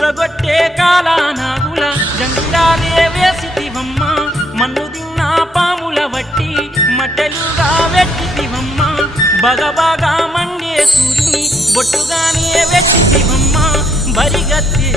బుర్రగొట్టే కాలానాగుల జంగిరాలే వేసితివమ్మ మన్ను తిన్న పాముల వట్టి మట్టెలుగా వెట్టితివమ్మ బగబాగా మండే సూర్యుని బొట్టుగానే వెట్టితివమ్మ బరిగత్తే